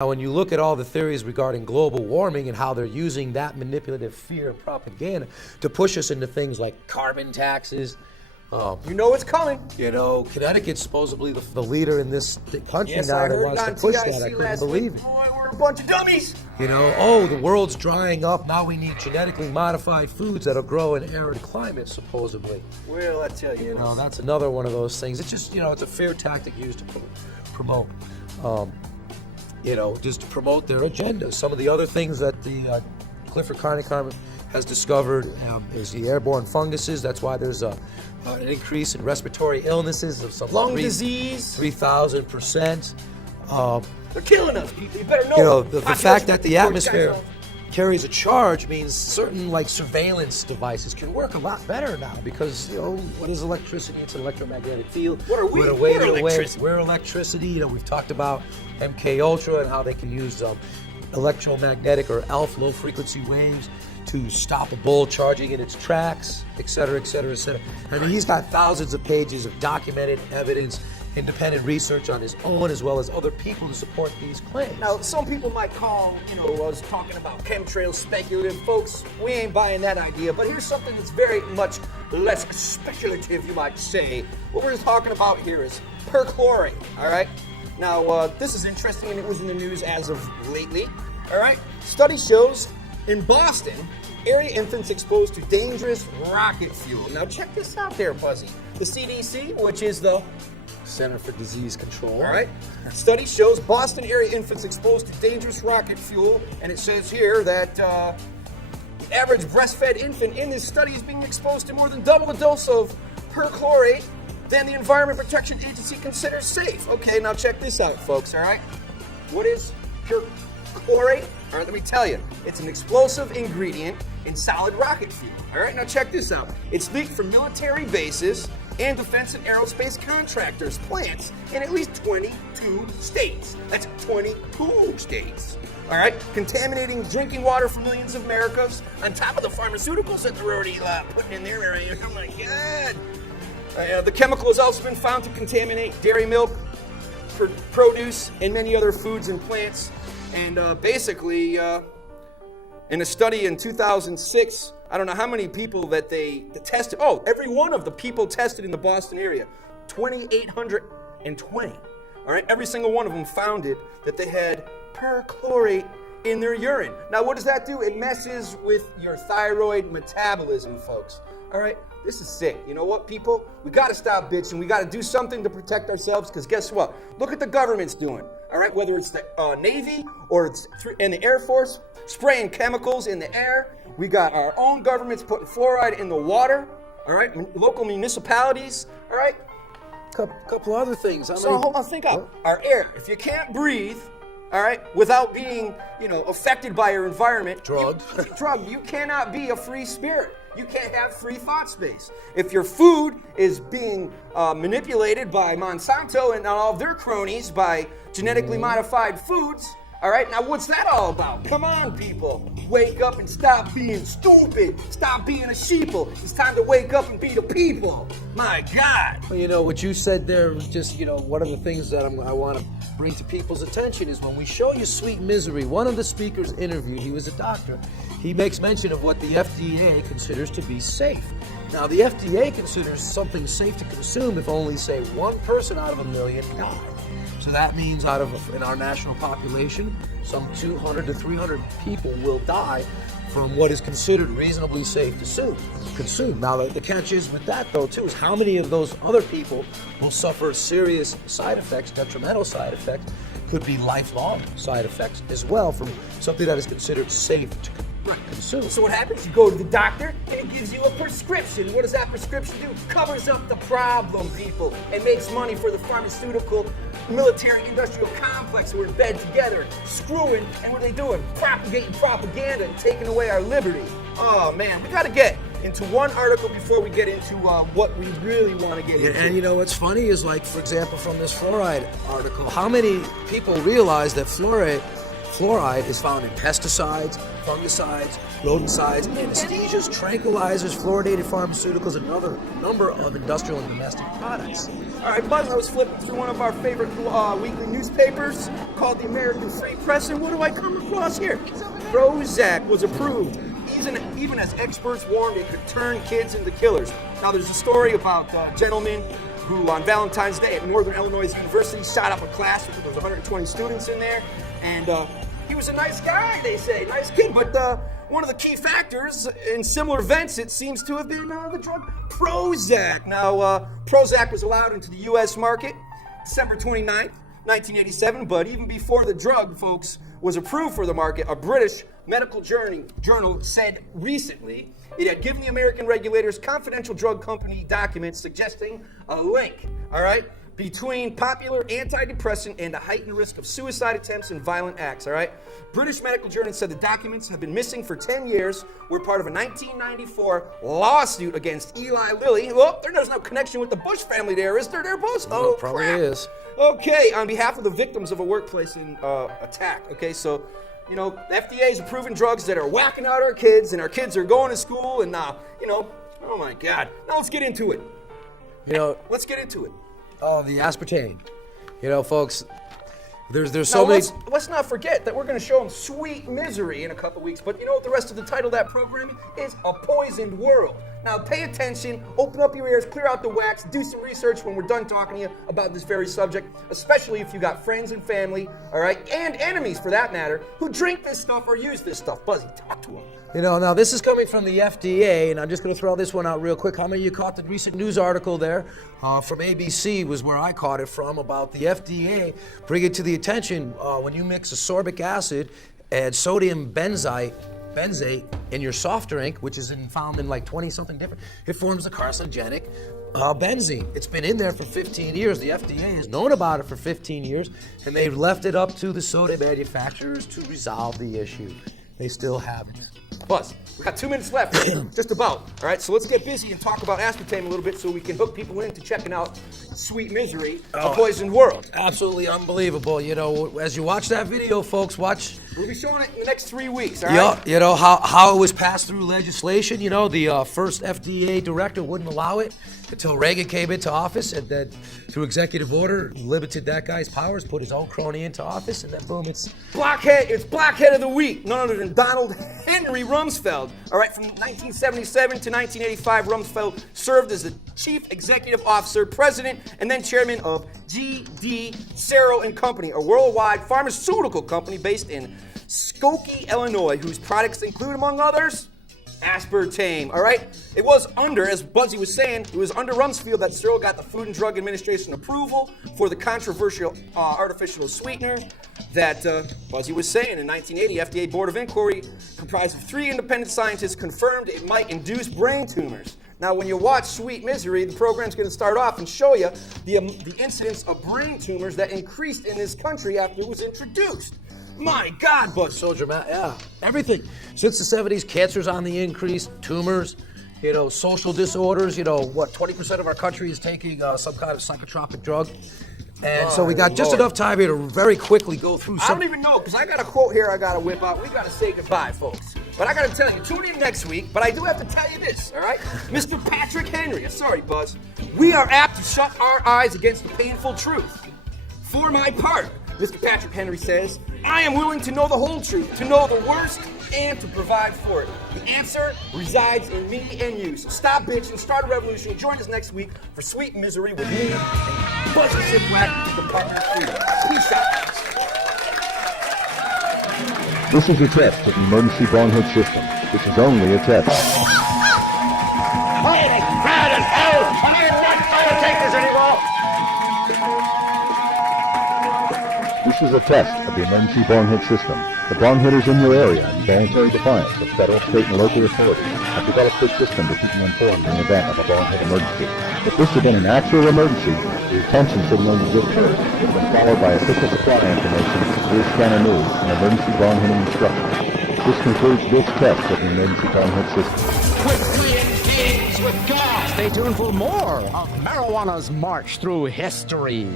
Now, when you look at all the theories regarding global warming and how they're using that manipulative fear and propaganda to push us into things like carbon taxes, you know it's coming. you know, Connecticut's supposedly the leader in this country Yes, now I that heard wants on to push TIC that. I couldn't last believe week. it. Boy, we're a bunch of dummies. You know, oh, the world's drying up. Now we need genetically modified foods that'll grow in arid climates, supposedly. Well, I tell you. You know, that's another one of those things. It's just, you know, it's a fear tactic used to promote, you know, just to promote their agenda. Some of the other things that the Clifford Carnicom has discovered is the airborne funguses. That's why there's an increase in respiratory illnesses of some Lung disease. 3,000%. They're killing us. You better know. You know, the fact that the atmosphere carries a charge means certain like surveillance devices can work a lot better now because, you know, what is electricity? It's an electromagnetic field. What are we? We're electricity. We're electricity. You know, we've talked about MK Ultra and how they can use electromagnetic or alpha low frequency waves to stop a bull charging in its tracks, et cetera, et cetera, et cetera. I mean, he's got thousands of pages of documented evidence, independent research on his own, as well as other people to support these claims. Now, some people might call, you know, us talking about chemtrails speculative. Folks, we ain't buying that idea. But here's something that's very much less speculative, you might say. What we're talking about here is perchlorate, all right? Now, this is interesting, and it was in the news as of lately, all right? Study shows in Boston, area infants exposed to dangerous rocket fuel. Now, check this out there, Buzzy. The CDC, which is the Center for Disease Control. all right. Study shows Boston area infants exposed to dangerous rocket fuel, and it says here that the average breastfed infant in this study is being exposed to more than double a dose of perchlorate than the Environment Protection Agency considers safe. Okay, now check this out, folks, all right? What is perchlorate? All right, let me tell you. It's an explosive ingredient in solid rocket fuel. All right, now check this out. It's leaked from military bases and defense and aerospace contractors' plants in at least 22 states. That's 22 states. All right, contaminating drinking water for millions of Americans on top of the pharmaceuticals that they're already putting in there. Oh my God. The chemical has also been found to contaminate dairy milk, produce, and many other foods and plants. And basically, in a study in 2006, I don't know how many people that they tested. Oh, every one of the people tested in the Boston area, 2,820. All right, every single one of them found it that they had perchlorate in their urine. Now, what does that do? It messes with your thyroid metabolism, folks. All right, this is sick. You know what, people? We got to stop bitching. We got to do something to protect ourselves because guess what? Look what the government's doing. All right, whether it's the Navy or it's in the Air Force, spraying chemicals in the air. We got our own governments putting fluoride in the water. All right, local municipalities. All right. Couple other things. Hold on, think up. Our air. If you can't breathe, all right, without being, you know, affected by your environment, Drugged. you cannot be a free spirit. You can't have free thought space. If your food is being manipulated by Monsanto and all of their cronies by genetically modified foods, all right, now what's that all about? Come on, people. Wake up and stop being stupid. Stop being a sheeple. It's time to wake up and be the people. My God. Well, you know, what you said there was just, you know, one of the things that I want to bring to people's attention is when we show you sweet misery, one of the speakers interviewed, he was a doctor, he makes mention of what the FDA considers to be safe. Now, the FDA considers something safe to consume if only, say, one person out of a million died. So that means in our national population, some 200 to 300 people will die from what is considered reasonably safe to consume. Now, the catch is with that, though, too, is how many of those other people will suffer serious side effects, detrimental side effects, could be lifelong side effects as well from something that is considered safe to consume. So what happens? You go to the doctor and he gives you a prescription. What does that prescription do? Covers up the problem, people, and makes money for the pharmaceutical, military, industrial complex who are bed together, screwing, and what are they doing? Propagating propaganda and taking away our liberty. Oh man, we got to get into one article before we get into what we really want to get into. And you know what's funny is, like, for example, from this fluoride article, how many people realize that fluoride Fluoride is found in pesticides, fungicides, rodenticides, anesthesias, tranquilizers, fluoridated pharmaceuticals, and another number of industrial and domestic products. All right, Buzz, I was flipping through one of our favorite weekly newspapers called the American Free Press, and what do I come across here? Prozac was approved, even as experts warned it could turn kids into killers. Now, there's a story about a gentleman who on Valentine's Day at Northern Illinois University shot up a class. There was 120 students in there, and he was a nice guy, they say, nice kid, but one of the key factors in similar events, it seems to have been the drug Prozac. Now, Prozac was allowed into the U.S. market December 29th, 1987, but even before the drug, folks, was approved for the market, a British medical journal said recently it had given the American regulators confidential drug company documents suggesting a link, all right, between popular antidepressant and a heightened risk of suicide attempts and violent acts, all right? British medical journal said the documents have been missing for 10 years, were part of a 1994 lawsuit against Eli Lilly. Well, there's no connection with the Bush family there, is there, Buzz? Oh, probably crap. Is. Okay, on behalf of the victims of a workplace attack, okay, so, you know, the FDA is approving drugs that are whacking out our kids, and our kids are going to school, and you know, oh my God. Now let's get into it. Let's get into it. Oh, the aspartame. You know, folks, there's so many... Let's not forget that we're going to show them Sweet Misery in a couple weeks, but you know what the rest of the title of that program is? A Poisoned World. Now, pay attention, open up your ears, clear out the wax, do some research when we're done talking to you about this very subject, especially if you got friends and family, all right, and enemies for that matter, who drink this stuff or use this stuff. Buzzy, talk to them. You know, now this is coming from the FDA, and I'm just going to throw this one out real quick. How many of you caught the recent news article there from ABC was where I caught it from about the FDA bringing to the attention when you mix ascorbic acid and sodium benzate in your soft drink, which is found in like 20-something different, it forms a carcinogenic benzene. It's been in there for 15 years. The FDA has known about it for 15 years, and they've left it up to the soda manufacturers to resolve the issue. They still haven't. Buzz, we got 2 minutes left, just about. All right, so let's get busy and talk about aspartame a little bit so we can hook people into checking out Sweet Misery, A Poisoned World. Absolutely unbelievable. You know, as you watch that video, folks, We'll be showing it in the next 3 weeks, all right? You know, how it was passed through legislation. You know, the first FDA director wouldn't allow it until Reagan came into office, and then through executive order, limited that guy's powers, put his own crony into office, and then boom, it's... Blockhead of the Week, none other than Donald Henry Rumsfeld. All right, from 1977 to 1985, Rumsfeld served as the chief executive officer, president, and then chairman of G.D. Searle & Company, a worldwide pharmaceutical company based in Skokie, Illinois, whose products include, among others, aspartame, all right? It was under, as Buzzy was saying, it was under Rumsfeld that Searle got the Food and Drug Administration approval for the controversial artificial sweetener that Buzzy was saying. In 1980, FDA Board of Inquiry, comprised of 3 independent scientists, confirmed it might induce brain tumors. Now, when you watch Sweet Misery, the program's going to start off and show you the incidence of brain tumors that increased in this country after it was introduced. My God, Buzz. So dramatic. Yeah, everything. Since the 70s, cancer's on the increase, tumors, you know, social disorders. You know, 20% of our country is taking some kind of psychotropic drug. And so we got just enough time here to very quickly go through some... I don't even know, because I got a quote here I got to whip out. We got to say goodbye, folks. But I got to tell you, tune in next week, but I do have to tell you this, all right? Mr. Patrick Henry, sorry, Buzz, we are apt to shut our eyes against the painful truth. For my part, Mr. Patrick Henry says, I am willing to know the whole truth, to know the worst, and to provide for it. The answer resides in me and you. So stop bitching, start a revolution. Join us next week for Sweet Misery with me and Buzzy Zipwak, the partner of freedom. Peace out. This is a test of the emergency bronchoid system. This is only a test. Fighting bad as hell! I am not going to take this anymore! This is a test of the emergency bronchoid system. The bronchitters in your area, in voluntary defiance of federal, state, and local authorities, have developed this system to keep you informed in the event of a bronchial emergency. If this had been an actual emergency, the attention signal you just heard would have been followed by official supply information, News Scanner News, and emergency bronchial instructions. This concludes this test of the emergency bronchoid system. Quit playing games with God! Stay tuned for more of marijuana's march through history.